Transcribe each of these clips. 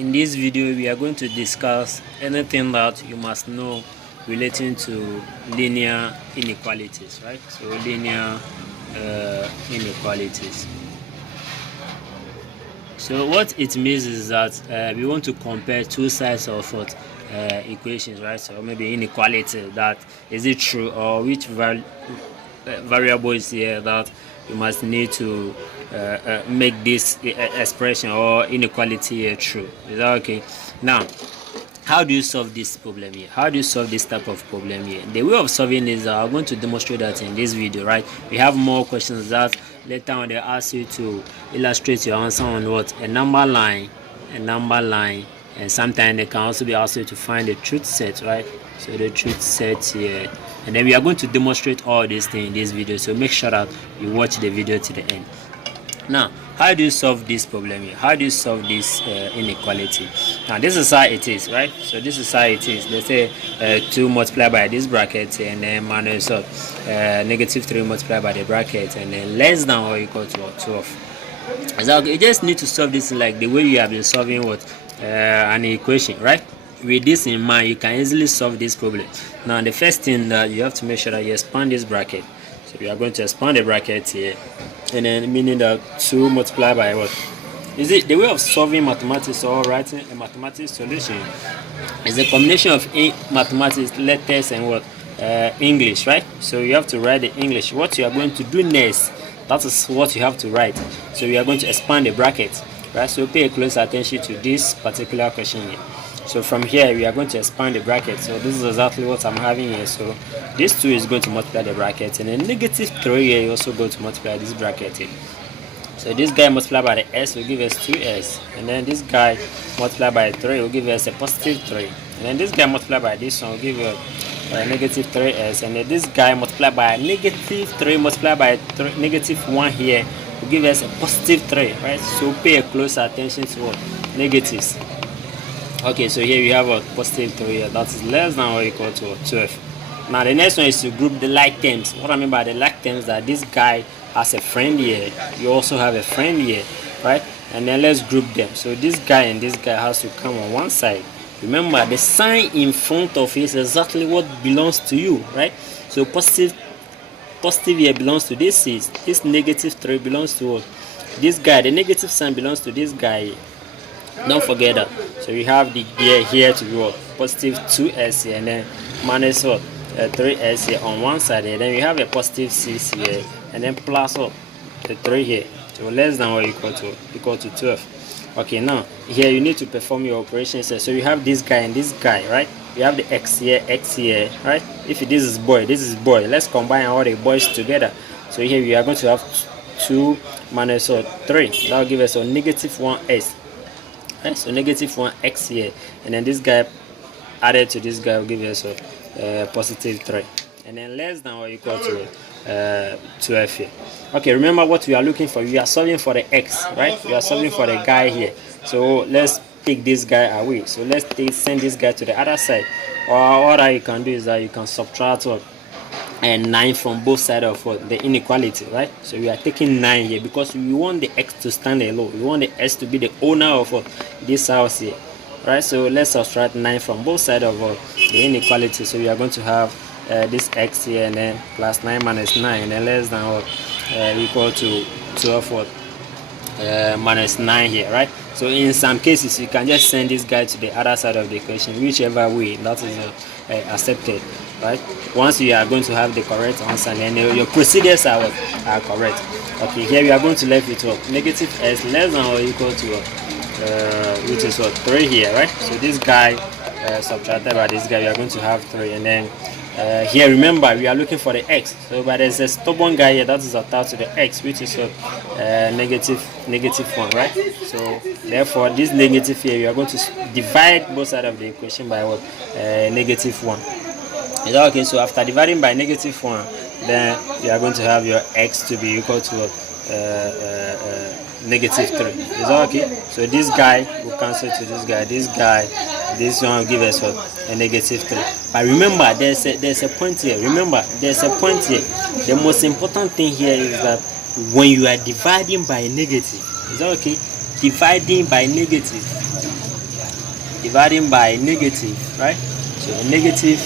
In this video, we are going to discuss anything that you must know relating to linear inequalities, right? So linear inequalities. So what it means is that we want to compare two sides of equations, right? So maybe inequality, that is it true, or which variable is here that you must need to make this expression or inequality true. Is that okay? Now, how do you solve this problem here? How do you solve this type of problem here? The way of solving is I'm going to demonstrate that in this video, right? We have more questions that later on they ask you to illustrate your answer on what? A number line, and sometimes they can also be asked you to find the truth set, right? So the truth set here, and then we are going to demonstrate all these things in this video, so make sure that you watch the video to the end. Now, how do you solve this problem here? How do you solve this inequality? Now, this is how it is, right? So this is how it is. Let's say 2 multiplied by this bracket, and then minus negative 3 multiplied by the bracket, and then less than or equal to 12. So you just need to solve this like the way you have been solving what an equation, right? With this in mind, you can easily solve this problem. Now, the first thing that you have to make sure that you expand this bracket. So we are going to expand the bracket here, and then meaning that 2 multiplied by what? Is it the way of solving mathematics or writing a mathematics solution is a combination of mathematics, letters, and what? English, right? So you have to write the English. What you are going to do next, that is what you have to write. So we are going to expand the bracket, right? So pay close attention to this particular question here. So from here we are going to expand the bracket. So this is exactly what I'm having here. So this 2 is going to multiply the bracket, and then negative 3 here is also going to multiply this bracket here. So this guy multiplied by the s will give us 2s, and then this guy multiplied by 3 will give us a positive 3, and then this guy multiplied by this one will give us negative 3s, and then this guy multiplied by negative 3 multiplied by negative 1 here will give us a positive 3, right? So pay a close attention to what? Negatives. Okay, so here we have a positive 3 here, that is less than or equal to 12. Now the next one is to group the like terms. What I mean by the like terms, that this guy has a friend here, you also have a friend here, right? And then let's group them. So this guy and this guy has to come on one side. Remember, the sign in front of it is exactly what belongs to you, right? So positive here belongs to this 6. This negative 3 belongs to what? This guy. The negative sign belongs to this guy. Don't forget that. So we have the gear here to be what? Positive 2s here, and then minus what? 3s here on one side here. Then we have a positive 6 here, and then plus what? The 3 here. So less than or equal to 12. Okay, now here you need to perform your operations here. So you have this guy and this guy, right? We have the x here, right? If this is boy, this is boy. Let's combine all the boys together. So here we are going to have 2 minus 3. That will give us a negative 1s. Right? So negative 1x here, and then this guy added to this guy will give us a positive 3, and then less than or equal to 12 here. Okay, remember what we are looking for. We are solving for the x, right? We are solving for the guy here. So let's take this guy away. So let's send this guy to the other side. Or what you can do is that you can subtract what? And 9 from both sides of what? The inequality, right? So we are taking 9 here because we want the x to stand alone. We want the s to be the owner of what? This house here, right? So let's subtract 9 from both sides of what? The inequality. So we are going to have this x here, and then plus 9 minus 9, and then less than what? Equal to 12 what? Minus 9 here, right? So in some cases you can just send this guy to the other side of the equation, whichever way that is accepted, right? Once you are going to have the correct answer, and your procedures are correct. Okay, here we are going to left with what? Negative s less than or equal to which is what? 3 here, right? So this guy subtracted by this guy, we are going to have 3, and then here remember we are looking for the x. So but there's a stubborn guy here that is attached to the x, which is what? Negative 1, right? So therefore this negative here, we are going to divide both sides of the equation by what? Negative 1. Is that okay? So after dividing by negative 1, then you are going to have your x to be equal to what? Negative 3. Is that okay? So this guy will cancel to this guy, this one will give us what? A negative 3. But remember, there's a point here. Remember, there's a point here. The most important thing here is that when you are dividing by negative, is that okay? Dividing by negative, dividing by negative, right? So a negative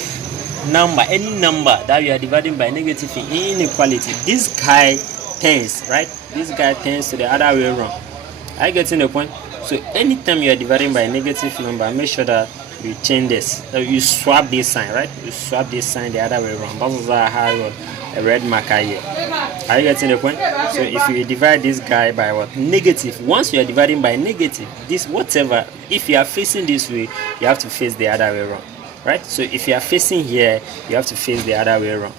number, any number that you are dividing by negative in inequality, this guy tends, right? This guy tends to the other way around. Are you getting the point? So anytime you are dividing by a negative number, make sure that you change this. So you swap this sign, right? You swap this sign the other way around. That's why I have a red marker here. Are you getting the point? So if you divide this guy by what? Negative. Once you are dividing by negative, this whatever, if you are facing this way, you have to face the other way around, right? So if you are facing here, you have to face the other way around.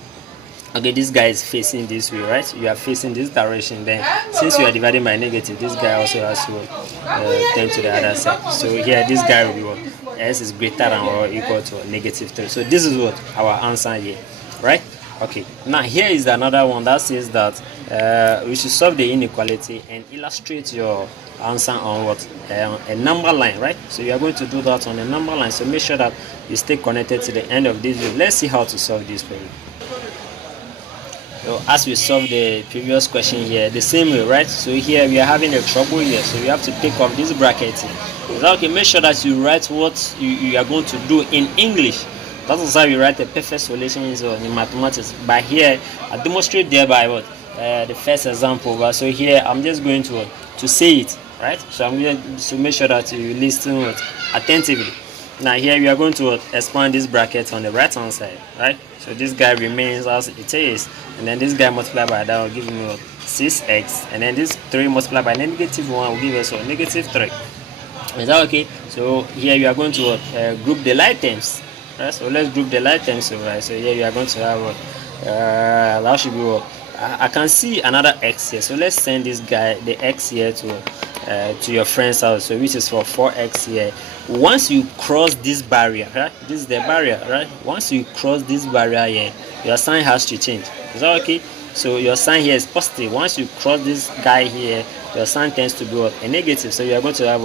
Okay, this guy is facing this way, right? You are facing this direction. Then since you are dividing by negative, this guy also has to turn to the other side. So here this guy will be what? S is greater than or equal to -3. So this is what our answer here, right? Okay, now here is another one that says that we should solve the inequality and illustrate your answer on what? A number line, right? So you are going to do that on a number line. So make sure that you stay connected to the end of this video. Let's see how to solve this problem. So as we solved the previous question here, the same way, right? So here we are having a trouble here, so you have to take off this bracket here. Okay, make sure that you write what you are going to do in English. That is how you write a perfect solution in mathematics. But here I demonstrate thereby what the first example. So here I'm just going to say it, right? So I'm going to make sure that you listen attentively. Now here we are going to expand this bracket on the right hand side, right? So this guy remains as it is, and then this guy multiplied by that will give me 6x, and then this 3 multiplied by -1 will give us -3. Is that okay? So here we are going to group the like terms, right? So let's group the like terms, right? So here we are going to have that should be I can see another x here, so let's send this guy the x here to your friend's house, so which is for 4x here. Once you cross this barrier, right? This is the barrier, right? Once you cross this barrier here, your sign has to change. Is that okay? So your sign here is positive. Once you cross this guy here, your sign tends to be a negative. So you are going to have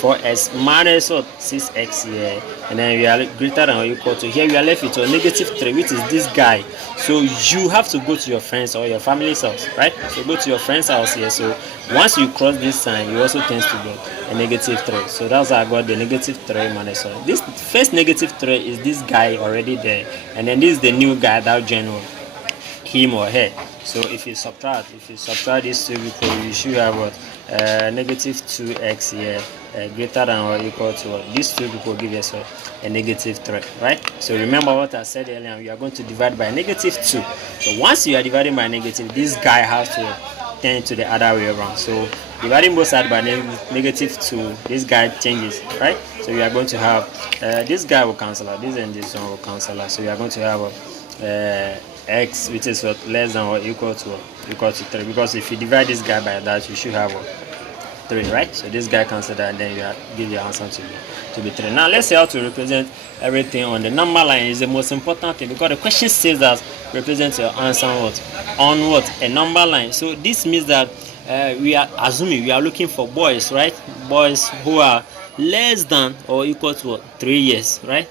4x minus 6x here, and then we are greater than or equal to, here we are left with -3, which is this guy. So you have to go to your friends or your family's house, right? So go to your friend's house here. So once you cross this sign, you also tends to get a -3. So that's how I got the -3 minus 1. This first -3 is this guy already there, and then this is the new guy that joined him or her. So if you subtract these two people, you should have what? -2x here, greater than or equal to what? These two people give us a -3, right? So remember what I said earlier, you are going to divide by -2. So once you are dividing by negative, this guy has to turn to the other way around. So dividing both sides by -2, this guy changes, right? So you are going to have this guy will cancel out, this and this one will cancel out. So you are going to have x, which is less than or equal to 3, because if you divide this guy by that, you should have 3, right? So this guy cancel that, and then you give your answer to be 3. Now let's see how to represent everything on the number line. Is the most important thing, because the question says that represent your answer on a number line. So this means that we are assuming we are looking for boys, right? Boys who are less than or equal to 3 years, right?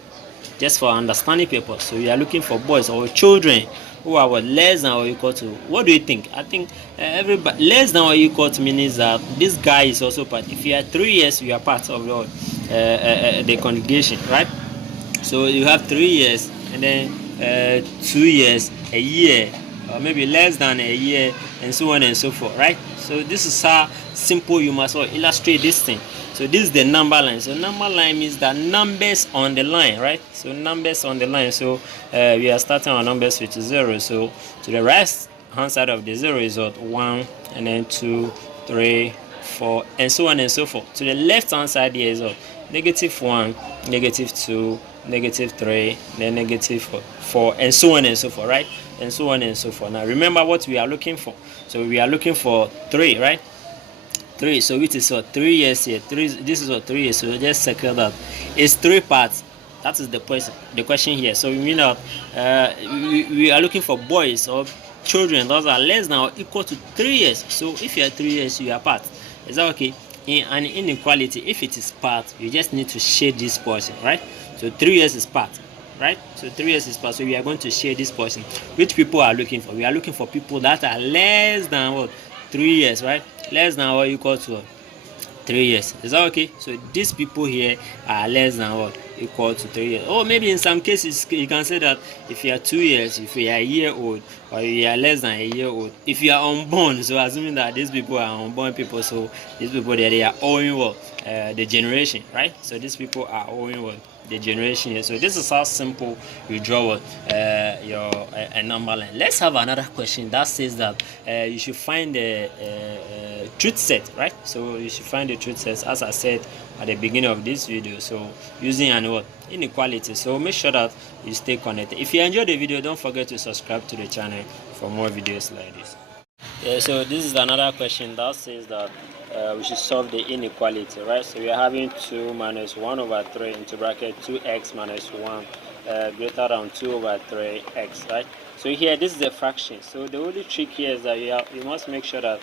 Just for understanding purpose. So we are looking for boys or children who are less than or equal to. What do you think? I think everybody less than or equal to means that this guy is also part. If you are 3 years, you are part of the congregation, right? So you have 3 years, and then 2 years, a year, or maybe less than a year, and so on and so forth, right? So this is how simple you must illustrate this thing. So this is the number line. So number line means that numbers on the line, right? So numbers on the line. So we are starting our numbers with 0. So to the right hand side of the 0 is 1, and then 2, 3, 4, and so on and so forth. To the left hand side here is -1, -2, -3, then -4, and so on and so forth, right? And so on and so forth. Now remember what we are looking for. So we are looking for 3, right? 3, so which is 3 years here. 3, this is 3 years, so just circle that. It's 3 parts. That is the question here. So we mean that we are looking for boys or children that are less than or equal to 3 years. So if you are 3 years, you are part. Is that okay? In an inequality, if it is part, you just need to shade this portion, right? So 3 years is part, right? So 3 years is part. So we are going to shade this portion. Which people are looking for? We are looking for people that are less than 3 years, right? Less than or equal to 3 years. Is that okay? So these people here are less than what? Equal to 3 years. Or maybe in some cases you can say that if you are 2 years, if you are a year old, or you are less than a year old, if you are unborn, so assuming that these people are unborn people, so these people they are owing what? The generation, right? So these people are owing what? The generation here. So this is how simple you draw what your a number line. Let's have another question that says that you should find the truth set, right? So you should find the truth set, as I said at the beginning of this video. So using an what? Inequality. So make sure that you stay connected. If you enjoyed the video, don't forget to subscribe to the channel for more videos like this. Yeah, so this is another question that says that we should solve the inequality, right? So we are having 2 minus 1 over 3 into bracket 2x minus 1 greater than 2 over 3x, right? So here, this is a fraction. So the only trick here is that you must make sure that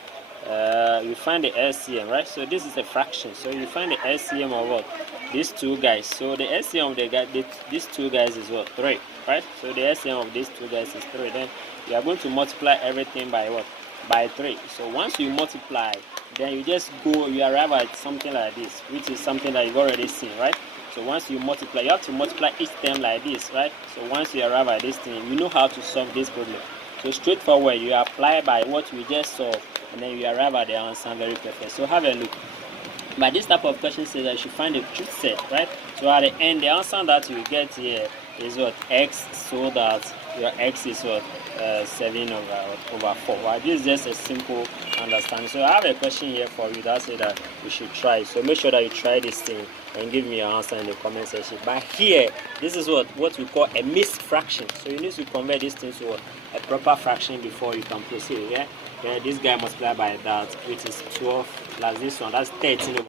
you find the LCM, right? So this is a fraction. So you find the LCM of what? These two guys. So the LCM of these two guys is what? 3, right? So the LCM of these two guys is 3. Then you are going to multiply everything by what? By 3. So once you multiply, then you just go, you arrive at something like this, which is something that you've already seen, right? So once you multiply, you have to multiply each term like this, right? So once you arrive at this thing, you know how to solve this problem. So straightforward, you apply by what we just saw, and then you arrive at the answer very perfect. So have a look. But this type of question says that you should find the truth set, right? So at the end, the answer that you get here is what? X, so that your x is what? 7 over 4. Right? This is just a simple understanding. So I have a question here for you that says that you should try. So make sure that you try this thing and give me your answer in the comment section. But here, this is what we call a mixed fraction. So you need to convert this thing to what? A proper fraction before you can proceed. Yeah. Yeah, this guy multiplied by that, which is 12 plus this one, that's 13 over